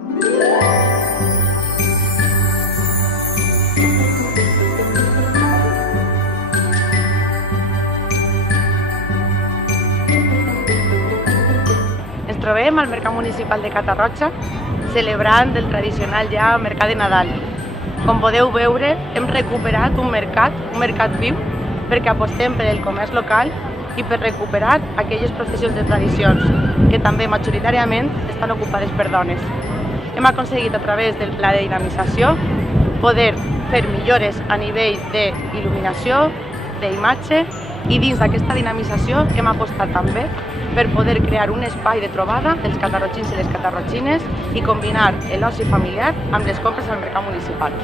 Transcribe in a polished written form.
Ens trobem al Mercat Municipal de Catarroja celebrant el tradicional ja Mercat de Nadal. Com podeu veure, hem recuperat un mercat viu, perquè apostem per el comerç local i per recuperar aquelles processions de tradicions que també majoritàriament estan ocupades per dones. Hem aconseguit a través del pla de dinamització poder fer millores a nivell d'il·luminació, d'imatge, i dins d'aquesta dinamització hem apostat també per poder crear un espai de trobada dels catarrotxins i les catarrotxines i combinar l'oci familiar amb les compres al mercat municipal.